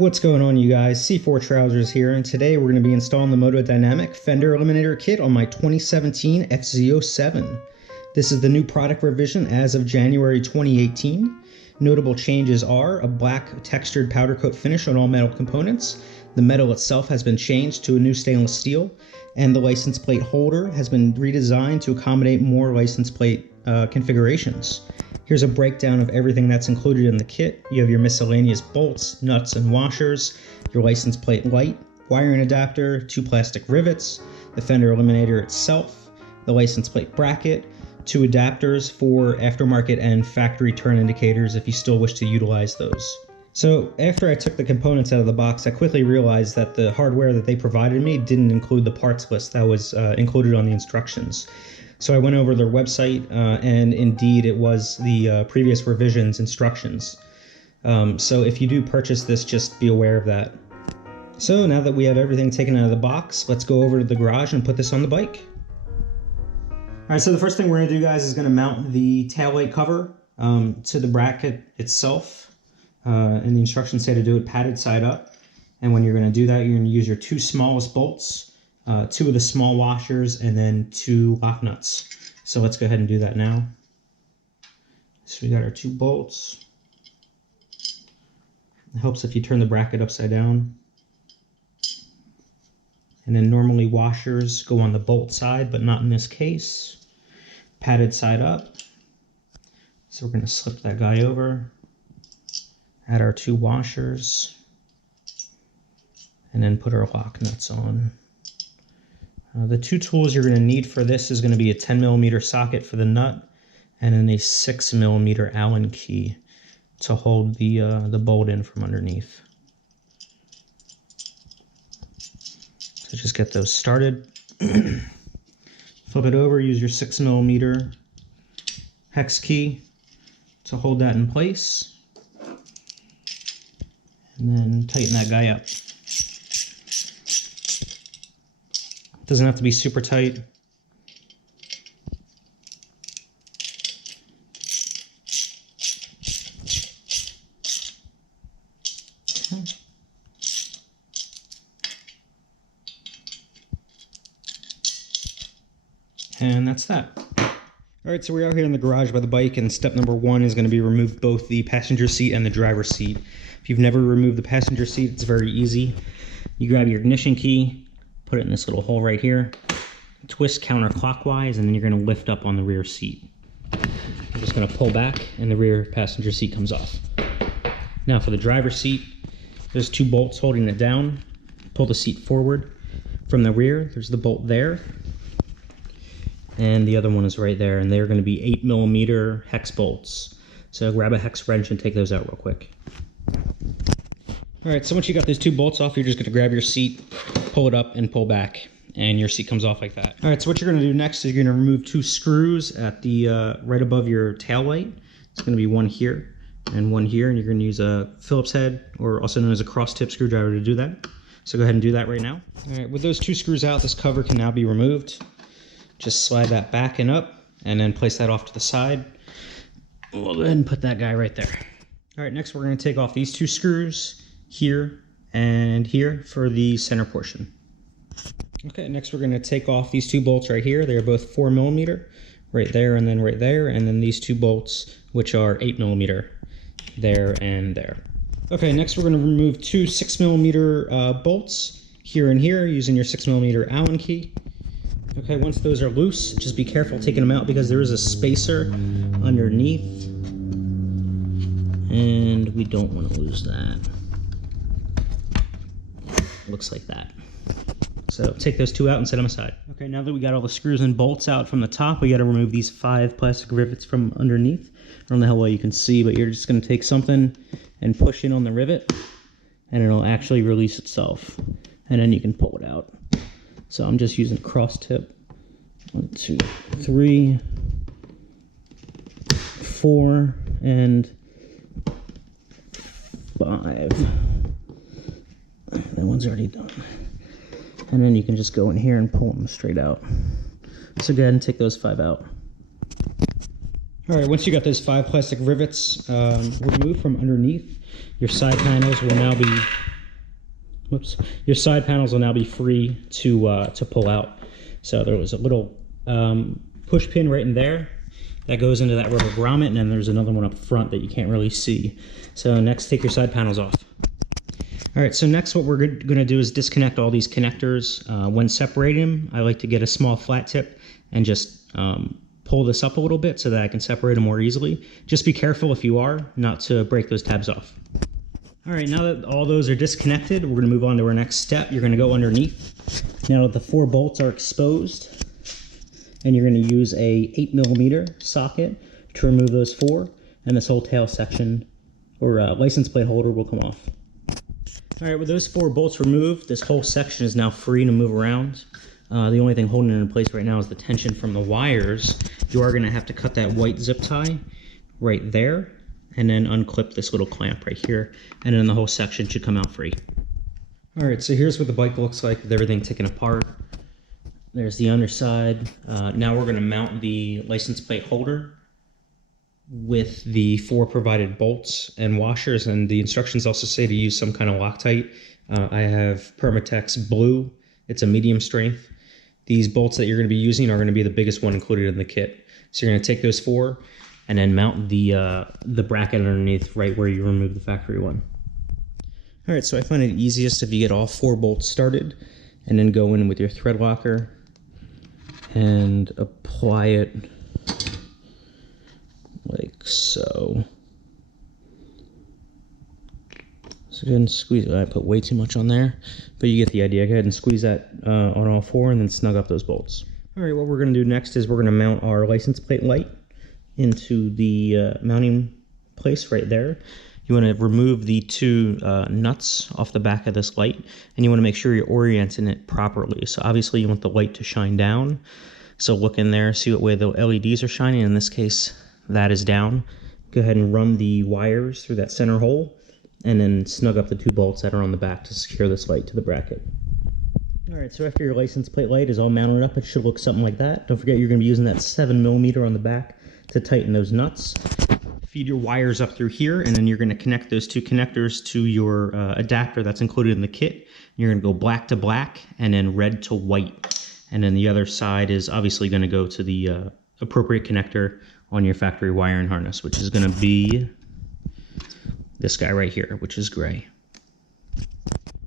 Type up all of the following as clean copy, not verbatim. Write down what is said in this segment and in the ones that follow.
What's going on, you guys? C4 Trousers here, and today we're going to be installing the Motodynamic Fender Eliminator kit on my 2017 FZ07. This is the new product revision as of January 2018. Notable changes are a black textured powder coat finish on all metal components. The metal itself has been changed to a new stainless steel, and the license plate holder has been redesigned to accommodate more license plate configurations. Here's a breakdown of everything that's included in the kit. You have your miscellaneous bolts, nuts, and washers, your license plate light, wiring adapter, 2 plastic rivets, the Fender Eliminator itself, the license plate bracket, 2 adapters for aftermarket and factory turn indicators if you still wish to utilize those. So after I took the components out of the box, I quickly realized that the hardware that they provided me didn't include the parts list that was included on the instructions. So I went over their website, and indeed it was the previous revision's instructions. So if you do purchase this, just be aware of that. So now that we have everything taken out of the box, let's go over to the garage and put this on the bike. Alright, so the first thing we're going to do, guys, is going to mount the taillight cover to the bracket itself. And the instructions say to do it padded side up. And when you're going to do that, you're going to use your 2 smallest bolts, 2 of the small washers, and then 2 lock nuts. So let's go ahead and do that now. So we got our 2 bolts. It helps if you turn the bracket upside down. And then normally washers go on the bolt side, but not in this case. Padded side up. So we're going to slip that guy over. Add our 2 washers. And then put our lock nuts on. The 2 tools you're going to need for this is going to be a 10mm socket for the nut and then a 6mm Allen key to hold the bolt in from underneath. So just get those started. Flip it over, use your 6mm hex key to hold that in place. And then tighten that guy up. Doesn't have to be super tight. Okay. And that's that. Alright, so we're out here in the garage by the bike, and step number 1 is going to be remove both the passenger seat and the driver's seat. If you've never removed the passenger seat, it's very easy. You grab your ignition key, put it in this little hole right here, twist counterclockwise, and then you're going to lift up on the rear seat. You're just going to pull back, and the rear passenger seat comes off. Now for the driver's seat, there's 2 bolts holding it down. Pull the seat forward. From the rear, there's the bolt there, and the other one is right there, and they're going to be 8mm hex bolts. So grab a hex wrench and take those out real quick. Alright, so once you got those 2 bolts off, you're just going to grab your seat, pull it up, and pull back, and your seat comes off like that. Alright, so what you're going to do next is you're going to remove 2 screws at the right above your tail light. It's going to be one here and one here, and you're going to use a Phillips head, or also known as a cross-tip screwdriver, to do that. So go ahead and do that right now. Alright, with those 2 screws out, this cover can now be removed. Just slide that back and up, and then place that off to the side. We'll go ahead and put that guy right there. Alright, next we're going to take off these 2 screws here and here for the center portion. Okay, next we're going to take off these 2 bolts right here. They are both 4mm, right there and then right there, and then these 2 bolts, which are 8mm, there and there. Okay, next we're going to remove 2 6mm bolts here and here using your 6mm Allen key. Okay, once those are loose, just be careful taking them out because there is a spacer underneath, and we don't want to lose that. Looks like that. So take those 2 out and set them aside. Okay, now that we got all the screws and bolts out from the top, we got to remove these 5 plastic rivets from underneath. I don't know how well you can see, but you're just going to take something and push in on the rivet, and it'll actually release itself, and then you can pull it out. So I'm just using cross tip. 1, 2, 3, 4, and 5. That one's already done. And then you can just go in here and pull them straight out. So go ahead and take those 5 out. Alright, once you got those 5 plastic rivets removed from underneath, your side panels will now be whoops, your side panels will now be free to pull out. So there was a little push pin right in there that goes into that rubber grommet, and then there's another one up front that you can't really see. So next, take your side panels off. All right, so next what we're going to do is disconnect all these connectors. When separating them, I like to get a small flat tip and just pull this up a little bit so that I can separate them more easily. Just be careful if you are, not to break those tabs off. All right, now that all those are disconnected, we're going to move on to our next step. You're going to go underneath. Now that the 4 bolts are exposed, and you're going to use a 8mm socket to remove those 4, and this whole tail section or license plate holder will come off. All right, with those 4 bolts removed, this whole section is now free to move around. The only thing holding it in place right now is the tension from the wires. You are going to have to cut that white zip tie right there, and then unclip this little clamp right here, and then the whole section should come out free. All right, so here's what the bike looks like with everything taken apart. There's the underside. Now we're going to mount the license plate holder with the 4 provided bolts and washers, and the instructions also say to use some kind of Loctite. I have Permatex Blue. It's a medium strength. These bolts that you're going to be using are going to be the biggest one included in the kit. So you're going to take those 4 and then mount the bracket underneath right where you remove the factory one. All right, so I find it easiest if you get all 4 bolts started and then go in with your thread locker and apply it like so. So go ahead and squeeze it. I put way too much on there, but you get the idea. Go ahead and squeeze that on all 4 and then snug up those bolts. All right, what we're going to do next is we're going to mount our license plate light into the mounting place right there. You want to remove the 2 nuts off the back of this light, and you want to make sure you're orienting it properly. So obviously you want the light to shine down. So look in there, see what way the LEDs are shining. In this case, that is down. Go ahead and run the wires through that center hole, and then snug up the 2 bolts that are on the back to secure this light to the bracket. All right, so after your license plate light is all mounted up, it should look something like that. Don't forget you're going to be using that 7mm on the back to tighten those nuts. Feed your wires up through here, and then you're going to connect those 2 connectors to your adapter that's included in the kit. You're going to go black to black and then red to white. And then the other side is obviously going to go to the appropriate connector on your factory wiring harness, which is going to be this guy right here, which is gray.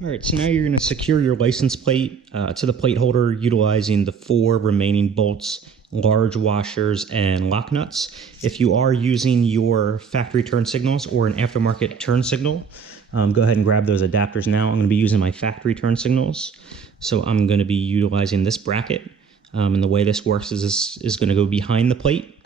All right, so now you're going to secure your license plate to the plate holder utilizing the 4 remaining bolts, large washers, and lock nuts. If you are using your factory turn signals or an aftermarket turn signal, go ahead and grab those adapters now. I'm going to be using my factory turn signals, so I'm going to be utilizing this bracket. And the way this works is this is going to go behind the plate,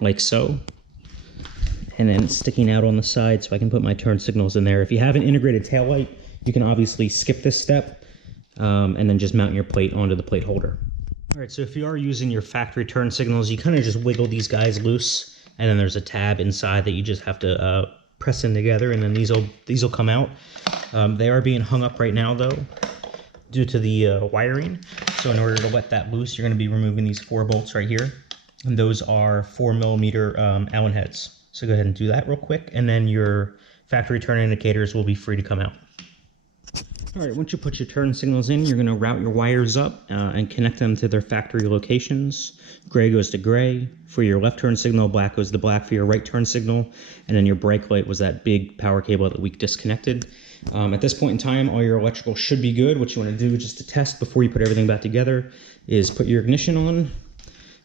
like so, and then sticking out on the side so I can put my turn signals in there. If you have an integrated tail light, you can obviously skip this step and then just mount your plate onto the plate holder. All right, so if you are using your factory turn signals, you kind of just wiggle these guys loose, and then there's a tab inside that you just have to press in together, and then these will come out. They are being hung up right now though, due to the wiring. So in order to let that loose, you're going to be removing these 4 bolts right here, and those are 4mm Allen heads. So go ahead and do that real quick, and then your factory turn indicators will be free to come out. All right, once you put your turn signals in, you're going to route your wires up and connect them to their factory locations. Gray goes to gray for your left turn signal, black goes to black for your right turn signal, and then your brake light was that big power cable that we disconnected. At this point in time, all your electrical should be good. What you want to do just to test before you put everything back together is put your ignition on.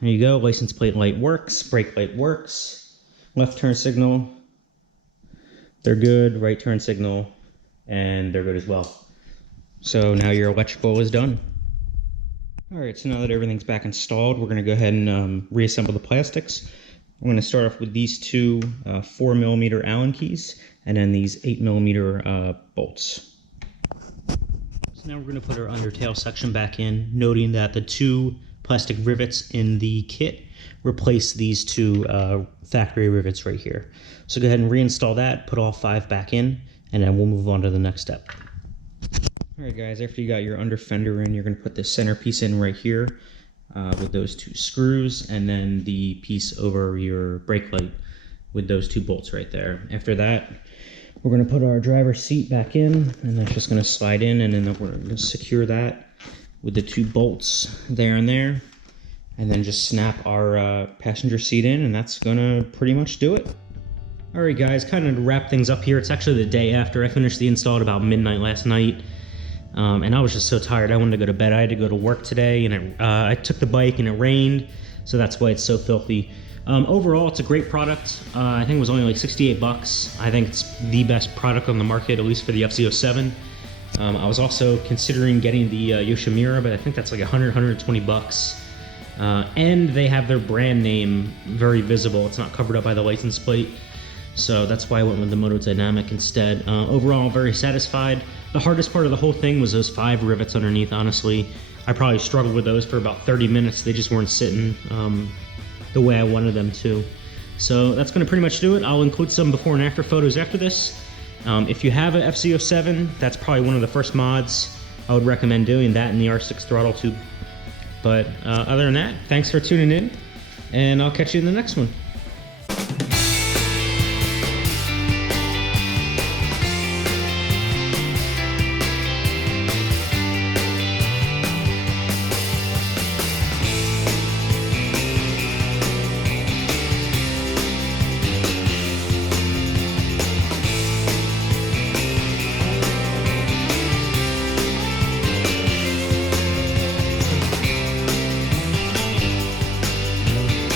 There you go, license plate light works, brake light works, left turn signal, they're good, right turn signal, and they're good as well. So now your electrical is done. All right, so now that everything's back installed, we're gonna go ahead and reassemble the plastics. I'm gonna start off with these 2 4mm Allen keys, and then these 8mm bolts. So now we're gonna put our undertail section back in, noting that the 2 plastic rivets in the kit replace these 2 factory rivets right here. So go ahead and reinstall that, put all 5 back in, and then we'll move on to the next step. All right, guys, after you got your under fender in, you're going to put the centerpiece in right here with those 2 screws, and then the piece over your brake light with those 2 bolts right there. After that, We're going to put our driver's seat back in, and that's just going to slide in, and then we're going to secure that with the 2 bolts there and there, and then just snap our passenger seat in, and that's going to pretty much do it. Alright guys, kind of to wrap things up here, it's actually the day after. I finished the install at about midnight last night, and I was just so tired. I wanted to go to bed. I had to go to work today, and I took the bike and it rained, so that's why it's so filthy. Overall, it's a great product. I think it was only like 68 bucks. I think it's the best product on the market, at least for the FZ07. I was also considering getting the Yoshimura, but I think that's like 120 bucks. And they have their brand name very visible. It's not covered up by the license plate. So that's why I went with the Motodynamic instead. Overall, very satisfied. The hardest part of the whole thing was those 5 rivets underneath, honestly. I probably struggled with those for about 30 minutes. They just weren't sitting the way I wanted them to. So that's going to pretty much do it. I'll include some before and after photos after this. If you have an FZ07, that's probably one of the first mods I would recommend doing, that and the R6 throttle tube. But other than that, thanks for tuning in, and I'll catch you in the next one.